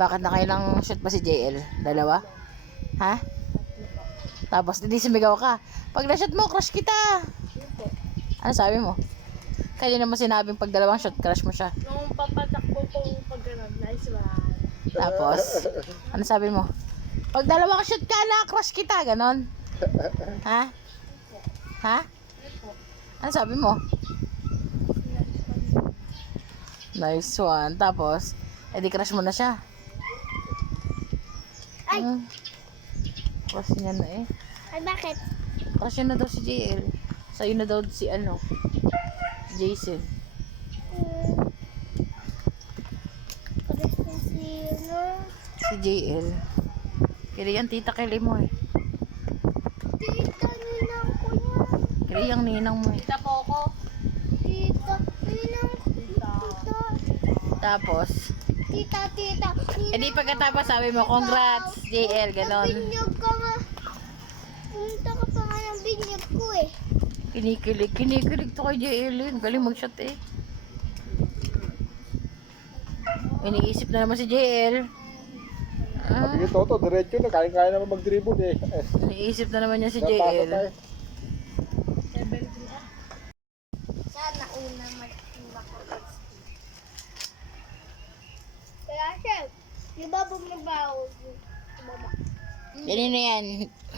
Bakit nakailang shoot pa si JL? Dalawa? Ha? Tapos hindi sumigaw ka. Pag na-shoot mo, crush kita. Ano sabi mo? Kaya naman sinabing pag dalawang shot, crush mo siya. Nung papatakbo ko pag gano'n, nice one. Tapos, ano sabi mo? Pag dalawang shot ka na, crush kita. Ganon. Ha? Ha? Ano sabi mo? Nice one. Tapos, edi crush mo na siya. Ay! Crush niya na eh. Ay, bakit? Crush niya na daw si JL. Sa'yo na daw si ano? Jason. Crush na Si JL. Kaya yan tita Kelly mo eh. Tita, ninang ko yan. Kaya yung ninang mo eh. Tita po ko. Tita, ninang ko. Tita. Tapos, Tita. edi pagkatapos sabi mo, congrats JL, ganon. Binyag ka nga. Pumunta ka pa nga ng binyag ko eh. Kinikilig to kay JL eh. Galing mag-shot eh. Iniisip na naman si JL. Sabi ni Toto, diretso na. Kaya naman mag-dribble eh. Iniisip na naman niya si Napasok JL. tayo. Sana una mag-makapag. Kaya chef, di ba bumabaw? Bumaba. Ganun na yan.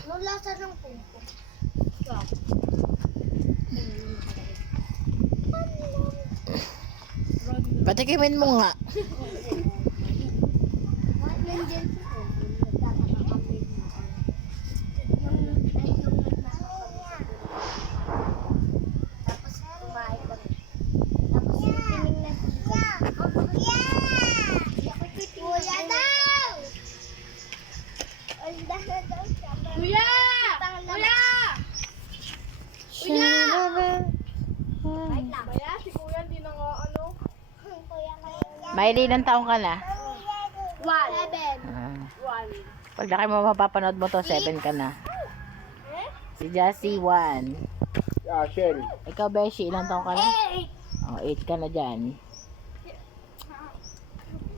Anong lasa ng pupo? Patikimin mo nga. Nandiyan si tapos kumain kami. Tapos tining na Kuya daw! Kuya! Kuya! Kuya! Wait lang. Kaya si Kuya hindi na nga ano. Kuya May ilang taong ka na? 1. 7. Pag laki mo mapapanood mo to, 7 ka na. Si Jassy, 1. Ah, Shell. Ikaw, Beshi, ilang taong ka na? 8. Oh, 8 ka na dyan.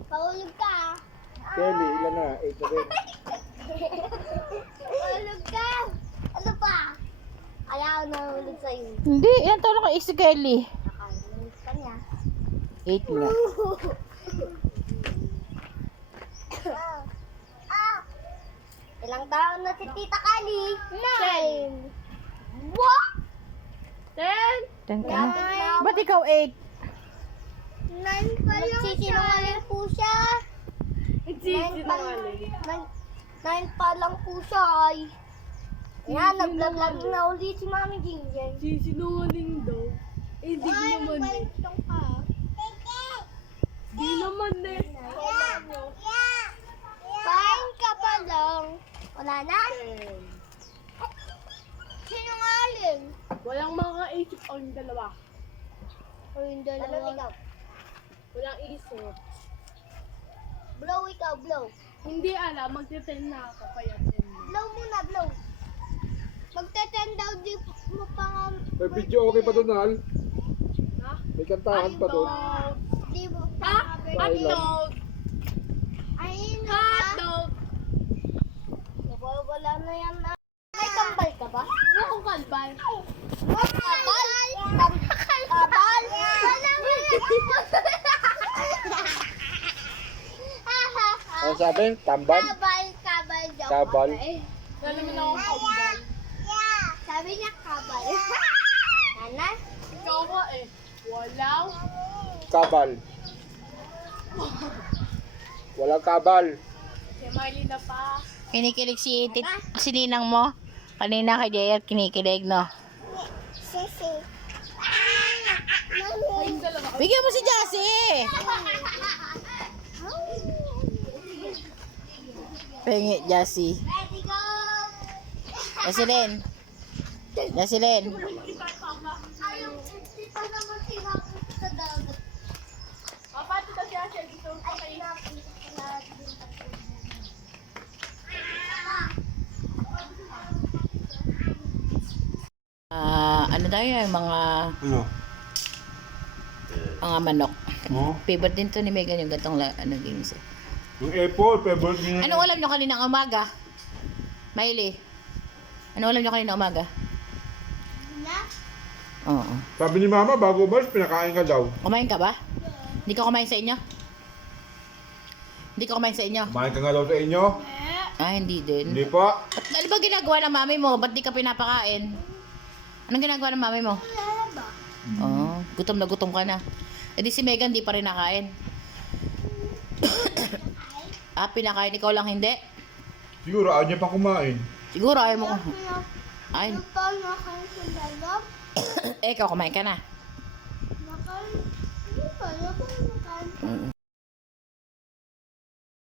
Paulog ka. Kelly, ilan na? 8 na rin. Paulog ka. Ano pa? Ayaw na hulog sa'yo. Hindi, ilang taon ka si Kelly? Nakahulog ka niya. 8 nga. Ilang taon na si Tita Kali? 9. What? 10. 10 ka na. Ba't ikaw 8? 9 pa lang siya. Po siya. Nine pa lang po siya ay. Yan, naglag na ulit si Mami Jinjen. Sinungaling daw. Eh, di naman eh. Di naman eh. Fine ka pa lang. Wala na? Sinungaling. Walang mga isip ang dalawa. O yung dalawa. Walang isip. Blow ikaw, blow. Hindi alam, magte-10 na ako kaya 10 na. Blow muna, blow. Magte-10 daw, di mo pa nga. May video okay pa doon, Hal. Ha? May kantahan pa doon. Di mo Ha? pa. Hotdog! Ay, Hotdog! wala na yan na. May kambal ka ba? Wala akong kalbal. Kabal? Kabal? Wala mo yan. Ano sabi? Tamban? Kabal daw. Kabal? Wala naman akong kalbal. Sabi niya kabal. Ana? Ikaw ka eh. Walang. Kabal. Walang kabal. Si Marley na pa. Kinikilig si Ninang mo. Kanina kay JR kinikilig, no? Sisi. Ayun dalawa. Bigyan mo si Jassy! Pengi, Jassy. Ready, go! Jaslyn. Jaslyn. Ayaw, hindi pa naman tinapos sa dagat. Kapati na siya siya dito. Ay, tinapos sa dagat. Ano tayo yung mga Ano? manok. Oh? Favorite din to ni Megan yung gantong games. Yung apple, favorite niya. Anong alam nyo kaninang umaga? Miley. Anong alam nyo kaninang umaga? Na? Oo. Sabi ni Mama, bago umalis, pinakain ka daw. Kumain ka ba? Hindi ka kumain sa inyo? Hindi ka kumain sa inyo? Kumain ka nga daw sa inyo? Ah, hindi din. Hindi pa. Ano ba ginagawa ng mami mo? Ba't di ka pinapakain? Anong ginagawa ng mami mo? Wala ba? Oh, gutom na gutom ka na. E di si Megan di pa rin nakain. Pinakain ikaw lang hindi? Siguro, ayaw niya pa kumain. Siguro ayaw mo. Ay, Ano pa nakain sa dagat? ikaw kumain ka na. Nakain? Hindi pa, nakain. Mm.